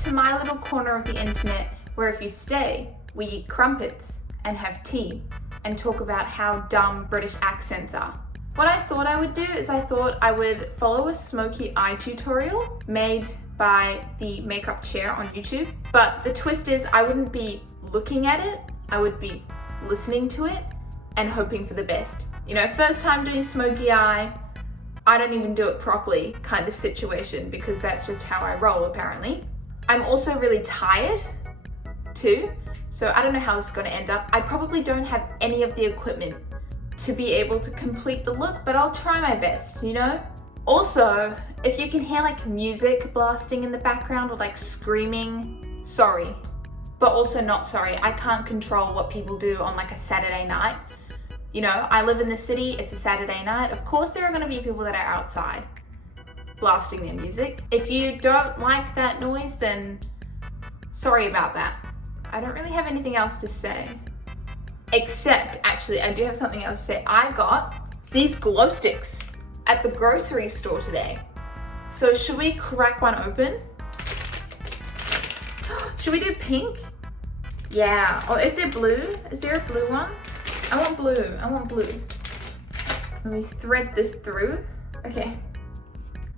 to my little corner of the internet where if you stay, we eat crumpets and have tea and talk about how dumb British accents are. What I thought I would do is I thought I would follow a smoky eye tutorial made by the makeup chair on YouTube. But the twist is I wouldn't be looking at it, I would be listening to it and hoping for the best. You know, first time doing smoky eye, I don't even do it properly kind of situation because that's just how I roll apparently. I'm also really tired too, so I don't know how this is going to end up. I probably don't have any of the equipment to be able to complete the look, but I'll try my best, you know? Also, if you can hear like music blasting in the background or like screaming, sorry. But also not sorry, I can't control what people do on like a Saturday night. You know, I live in the city, it's a Saturday night. Of course there are gonna be people that are outside blasting their music. If you don't like that noise, then sorry about that. I don't really have anything else to say. Except, actually, I do have something else to say. I got these glow sticks at the grocery store today. So should we crack one open? Should we do pink? Yeah, or is there blue? Is there a blue one? I want blue, I want blue. Let me thread this through. Okay.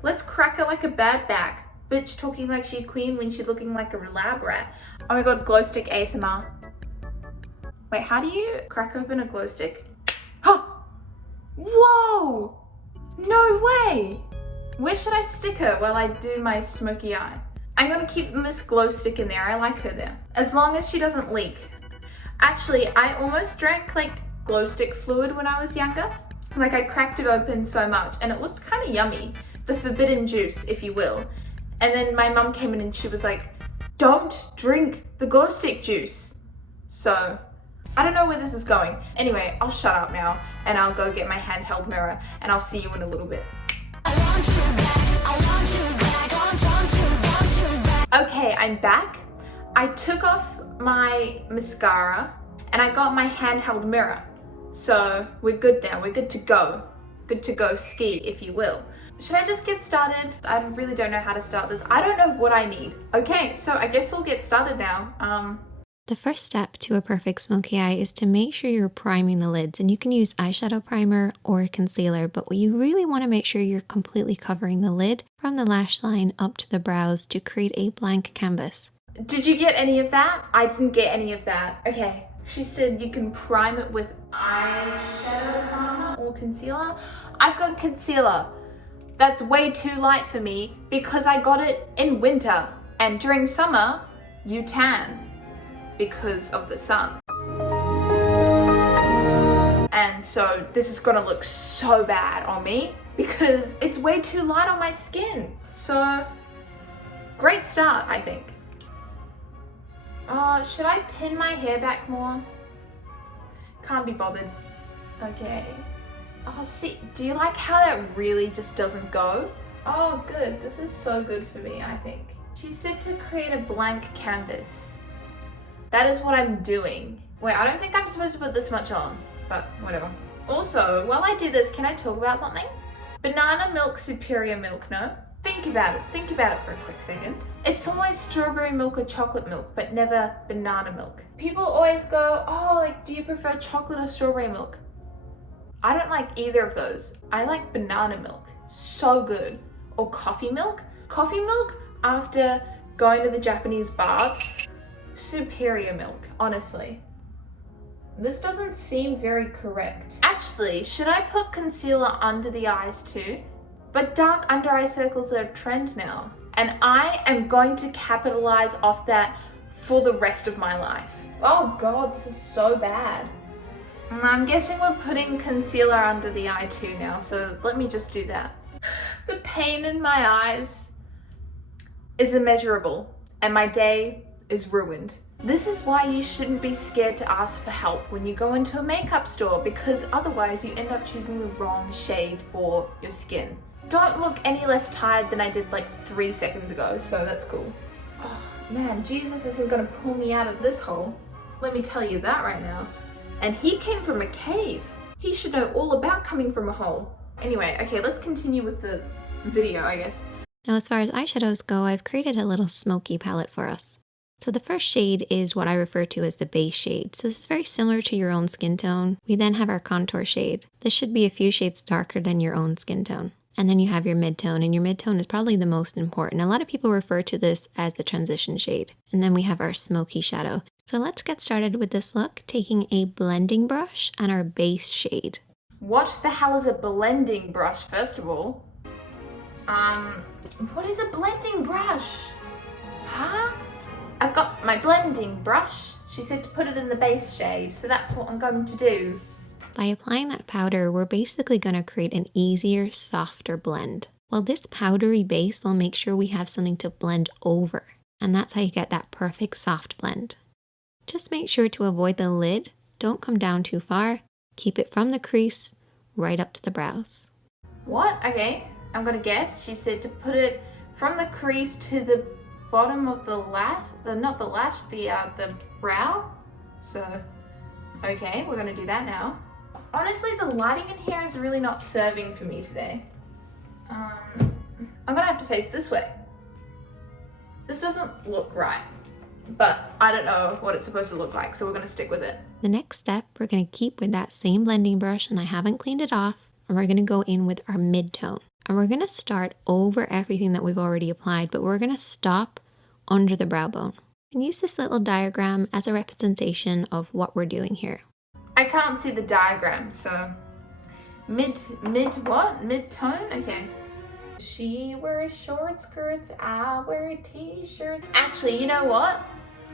Let's crack it like a bad bag. Bitch talking like she a queen when she's looking like a lab rat. Oh my god, glow stick ASMR. Wait, how do you crack open a glow stick? Oh! Whoa! No way! Where should I stick her while I do my smoky eye? I'm gonna keep Miss Glow Stick in there, I like her there. As long as she doesn't leak. Actually, I almost drank like glow stick fluid when I was younger. Like I cracked it open so much and it looked kind of yummy. The forbidden juice, if you will. And then my mum came in and she was like, don't drink the glow stick juice. So, I don't know where this is going. Anyway, I'll shut up now and I'll go get my handheld mirror and I'll see you in a little bit. Okay, I'm back. I took off my mascara and I got my handheld mirror. So we're good now, we're good to go. Good to go ski, if you will. Should I just get started? I really don't know how to start this. I don't know what I need. Okay, so I guess we'll get started now. The first step to a perfect smoky eye is to make sure you're priming the lids, and you can use eyeshadow primer or concealer, but you really want to make sure you're completely covering the lid from the lash line up to the brows to create a blank canvas. Did you get any of that? I didn't get any of that. Okay, she said you can prime it with eyeshadow primer or concealer. I've got concealer. That's way too light for me because I got it in winter, and during summer you tan because of the sun. And so this is gonna look so bad on me because it's way too light on my skin. So great start, I think. Oh, should I pin my hair back more? Can't be bothered. Okay. Oh, see, do you like how that really just doesn't go? Oh, good. This is so good for me, I think. She said to create a blank canvas. That is what I'm doing. Wait, I don't think I'm supposed to put this much on, but whatever. Also, while I do this, can I talk about something? Banana milk, superior milk, no? Think about it for a quick second. It's always strawberry milk or chocolate milk, but never banana milk. People always go, oh, like, do you prefer chocolate or strawberry milk? I don't like either of those. I like banana milk, so good. Or coffee milk. Coffee milk after going to the Japanese baths, superior milk, honestly. This doesn't seem very correct. Actually, should I put concealer under the eyes too? But dark under eye circles are a trend now. And I am going to capitalize off that for the rest of my life. Oh God, this is so bad. I'm guessing we're putting concealer under the eye too now, so let me just do that. The pain in my eyes is immeasurable, and my day is ruined. This is why you shouldn't be scared to ask for help when you go into a makeup store, because otherwise you end up choosing the wrong shade for your skin. Don't look any less tired than I did like 3 seconds ago, so that's cool. Oh man, Jesus isn't gonna pull me out of this hole. Let me tell you that right now. And he came from a cave. He should know all about coming from a hole. Anyway, okay, let's continue with the video, I guess. Now, as far as eyeshadows go, I've created a little smoky palette for us. So the first shade is what I refer to as the base shade. So this is very similar to your own skin tone. We then have our contour shade. This should be a few shades darker than your own skin tone. And then you have your mid-tone, and your mid-tone is probably the most important. A lot of people refer to this as the transition shade. And then we have our smoky shadow. So let's get started with this look, taking a blending brush and our base shade. What the hell is a blending brush, first of all? What is a blending brush? Huh? I've got my blending brush. She said to put it in the base shade, so that's what I'm going to do. By applying that powder, we're basically going to create an easier, softer blend. Well, this powdery base will make sure we have something to blend over, and that's how you get that perfect soft blend. Just make sure to avoid the lid, don't come down too far, keep it from the crease, right up to the brows. What? Okay, I'm gonna guess. She said to put it from the crease to the bottom of the lash, the brow. So, okay, we're gonna do that now. Honestly, the lighting in here is really not serving for me today. I'm gonna have to face this way. This doesn't look right, but I don't know what it's supposed to look like, so we're gonna stick with it. The next step, we're gonna keep with that same blending brush, and I haven't cleaned it off, and we're gonna go in with our mid-tone. And we're gonna start over everything that we've already applied, but we're gonna stop under the brow bone. And use this little diagram as a representation of what we're doing here. I can't see the diagram, so mid-tone? Okay. She wears short skirts, I wear t-shirts. Actually, you know what?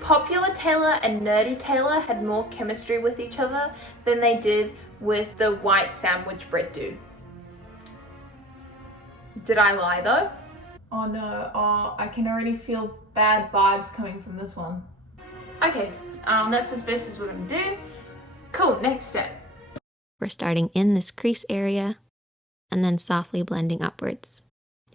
Popular Taylor and Nerdy Taylor had more chemistry with each other than they did with the white sandwich bread dude. Did I lie though? Oh no, I can already feel bad vibes coming from this one. Okay, that's as best as we're gonna do. Cool, next step. We're starting in this crease area and then softly blending upwards.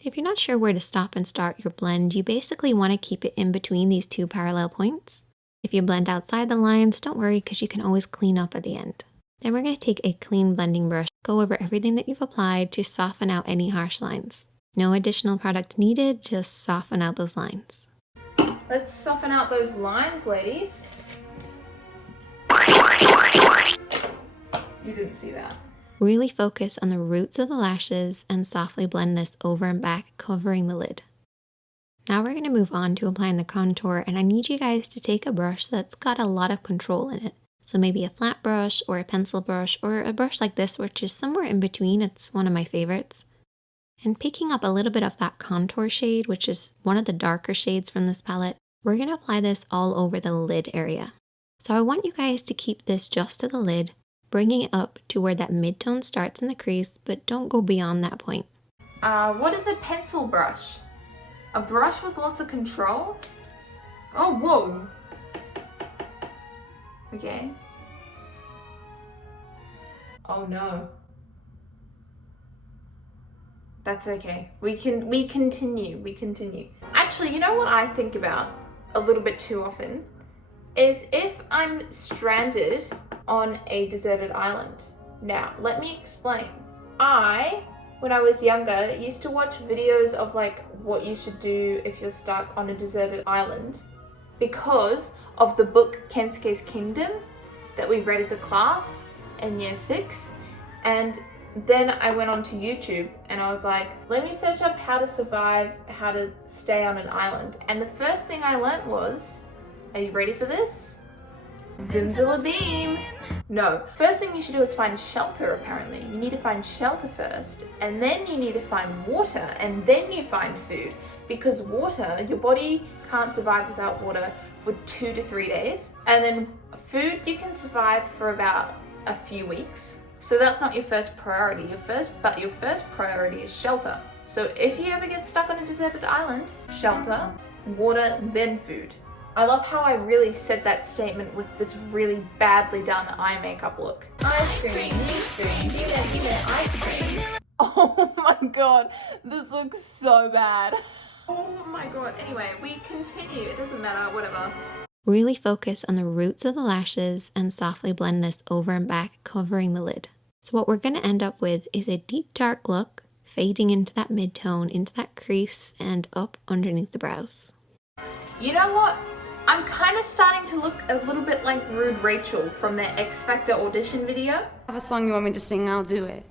If you're not sure where to stop and start your blend, you basically want to keep it in between these two parallel points. If you blend outside the lines, don't worry because you can always clean up at the end. Then we're going to take a clean blending brush, go over everything that you've applied to soften out any harsh lines. No additional product needed, just soften out those lines. Let's soften out those lines, ladies. You didn't see that. Really focus on the roots of the lashes and softly blend this over and back, covering the lid. Now we're going to move on to applying the contour, and I need you guys to take a brush that's got a lot of control in it. So maybe a flat brush or a pencil brush or a brush like this, which is somewhere in between. It's one of my favorites. And picking up a little bit of that contour shade, which is one of the darker shades from this palette, we're going to apply this all over the lid area. So I want you guys to keep this just to the lid, bringing it up to where that mid-tone starts in the crease, but don't go beyond that point. What is a pencil brush? A brush with lots of control? Oh, whoa. Okay. Oh no. That's okay. We continue. Actually, you know what I think about a little bit too often? Is if I'm stranded on a deserted island. Now, let me explain. When I was younger, used to watch videos of like what you should do if you're stuck on a deserted island because of the book Kensuke's Kingdom that we read as a class in year 6. And then I went onto YouTube and I was like, let me search up how to survive, how to stay on an island. And the first thing I learnt was, are you ready for this? Zimzilla-beam. No, first thing you should do is find shelter apparently. You need to find shelter first, and then you need to find water, and then you find food. Because water, your body can't survive without water for 2 to 3 days. And then food, you can survive for about a few weeks. So that's not your first priority. Your first priority is shelter. So if you ever get stuck on a deserted island, shelter, water, then food. I love how I really said that statement with this really badly done eye makeup look. Ice cream, give me ice cream. Oh my god, this looks so bad. Oh my god, anyway, we continue, it doesn't matter, whatever. Really focus on the roots of the lashes and softly blend this over and back, covering the lid. So what we're going to end up with is a deep dark look, fading into that mid-tone, into that crease, and up underneath the brows. You know what? I'm kind of starting to look a little bit like Rude Rachel from their X Factor audition video. Have a song you want me to sing, I'll do it.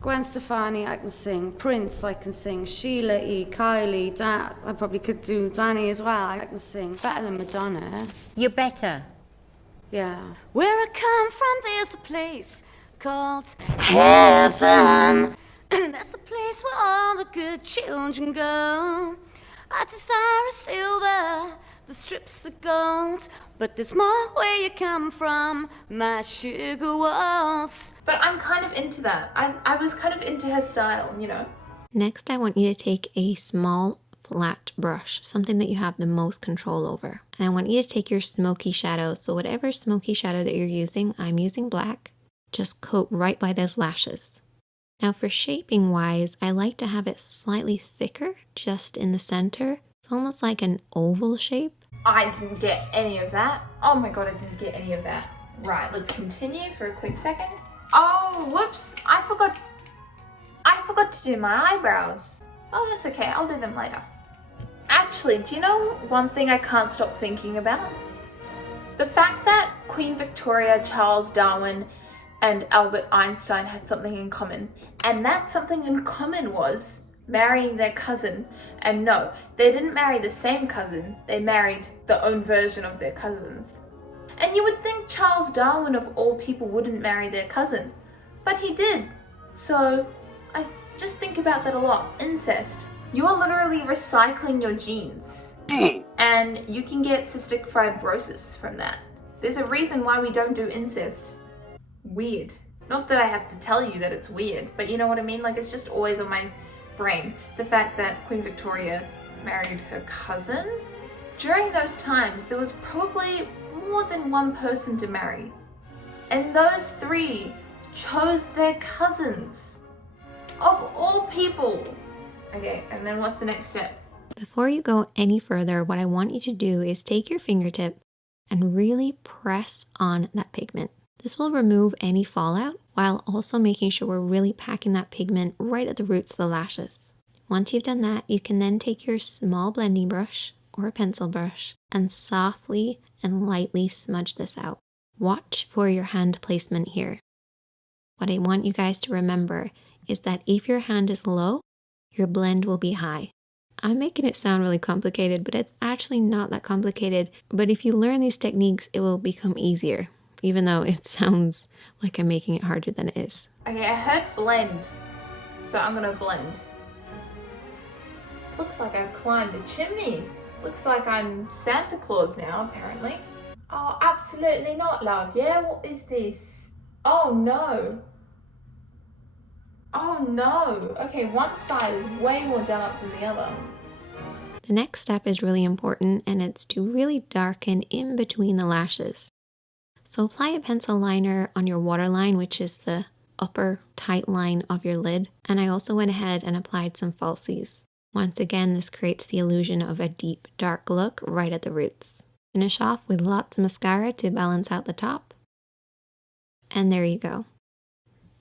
Gwen Stefani, I can sing. Prince, I can sing. Sheila E., Kylie, I probably could do Danny as well. I can sing. Better than Madonna. You're better. Yeah. Where I come from, there's a place called heaven. That's a place where all the good children go. I desire a silver, the strips of gold, but there's more where you come from, my sugar walls. But I'm kind of into that. I was kind of into her style, you know. Next, I want you to take a small flat brush, something that you have the most control over. And I want you to take your smoky shadow. So whatever smoky shadow that you're using, I'm using black. Just coat right by those lashes. Now for shaping wise, I like to have it slightly thicker just in the center. It's almost like an oval shape. I didn't get any of that. Oh my god, I didn't get any of that. Right, let's continue for a quick second. Oh, whoops, I forgot to do my eyebrows. Oh, that's okay, I'll do them later. Actually, do you know one thing I can't stop thinking about? The fact that Queen Victoria, Charles Darwin, and Albert Einstein had something in common. And that something in common was marrying their cousin. And no, they didn't marry the same cousin, they married their own version of their cousins. And you would think Charles Darwin of all people wouldn't marry their cousin, but he did. So I just think about that a lot. Incest. You are literally recycling your genes. And you can get cystic fibrosis from that. There's a reason why we don't do incest. Weird. Not that I have to tell you that it's weird, but you know what I mean? Like, it's just always on my brain. The fact that Queen Victoria married her cousin. During those times, there was probably more than one person to marry. And those three chose their cousins. Of all people. Okay, and then what's the next step? Before you go any further, what I want you to do is take your fingertip and really press on that pigment. This will remove any fallout while also making sure we're really packing that pigment right at the roots of the lashes. Once you've done that, you can then take your small blending brush or a pencil brush and softly and lightly smudge this out. Watch for your hand placement here. What I want you guys to remember is that if your hand is low, your blend will be high. I'm making it sound really complicated, but it's actually not that complicated. But if you learn these techniques, it will become easier, even though it sounds like I'm making it harder than it is. Okay, I heard blend, so I'm gonna blend. Looks like I've climbed a chimney. Looks like I'm Santa Claus now, apparently. Oh, absolutely not, love. Yeah, what is this? Oh no. Oh no. Okay, one side is way more dark than the other. The next step is really important, and it's to really darken in between the lashes. So apply a pencil liner on your waterline, which is the upper tight line of your lid. And I also went ahead and applied some falsies. Once again, this creates the illusion of a deep, dark look right at the roots. Finish off with lots of mascara to balance out the top. And there you go.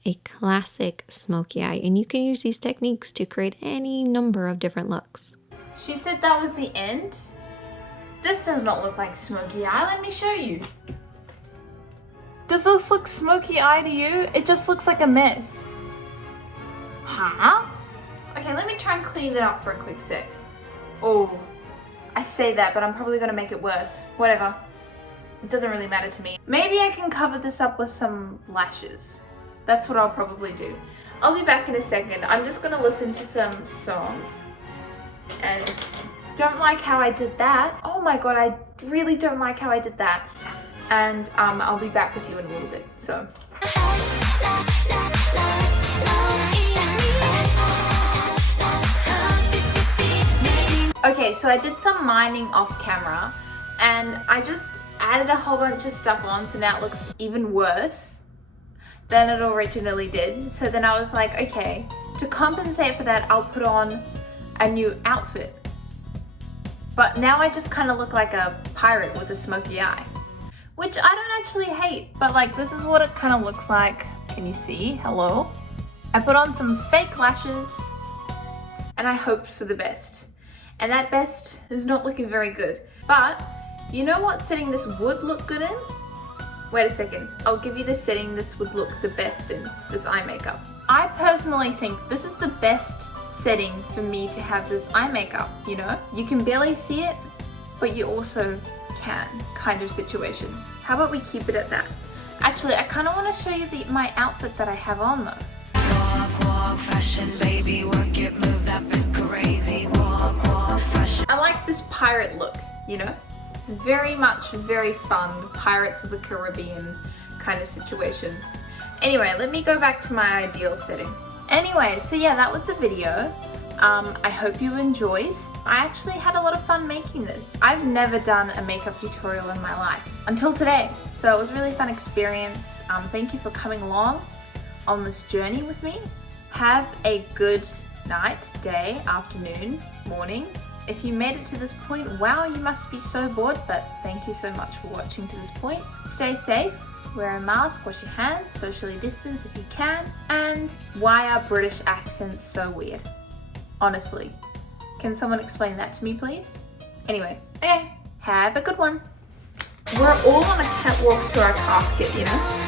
A classic smoky eye. And you can use these techniques to create any number of different looks. She said that was the end? This does not look like smoky eye. Let me show you. Does this look smoky eye to you? It just looks like a mess. Huh? Okay, let me try and clean it up for a quick sec. Oh, I say that, but I'm probably gonna make it worse. Whatever. It doesn't really matter to me. Maybe I can cover this up with some lashes. That's what I'll probably do. I'll be back in a second. I'm just gonna listen to some songs. And don't like how I did that. Oh my god, I really don't like how I did that. And I'll be back with you in a little bit, so. Okay, so I did some mining off camera and I just added a whole bunch of stuff on, so now it looks even worse than it originally did. So then I was like, okay, to compensate for that, I'll put on a new outfit. But now I just kind of look like a pirate with a smoky eye, which I don't actually hate, but like this is what it kind of looks like. Can you see? Hello? I put on some fake lashes and I hoped for the best. And that best is not looking very good. But you know what setting this would look good in? Wait a second, I'll give you the setting this would look the best in, this eye makeup. I personally think this is the best setting for me to have this eye makeup, you know? You can barely see it, but you also can, kind of situation. How about we keep it at that? Actually, I kind of want to show you my outfit that I have on though. Walk, walk, fashion, baby, work it, move that bit crazy. Walk, walk, fashion. I like this pirate look, you know? Very fun, Pirates of the Caribbean kind of situation. Anyway, let me go back to my ideal setting. Anyway, so yeah, that was the video. I hope you enjoyed. I actually had a lot of fun making this. I've never done a makeup tutorial in my life until today, so it was a really fun experience. Thank you for coming along on this journey with me. Have a good night, day, afternoon, morning. If you made it to this point, wow, you must be so bored, but thank you so much for watching to this point. Stay safe, wear a mask, wash your hands, socially distance if you can, and why are British accents so weird? Honestly. Can someone explain that to me, please? Anyway, okay, have a good one. We're all on a catwalk to our casket, you know?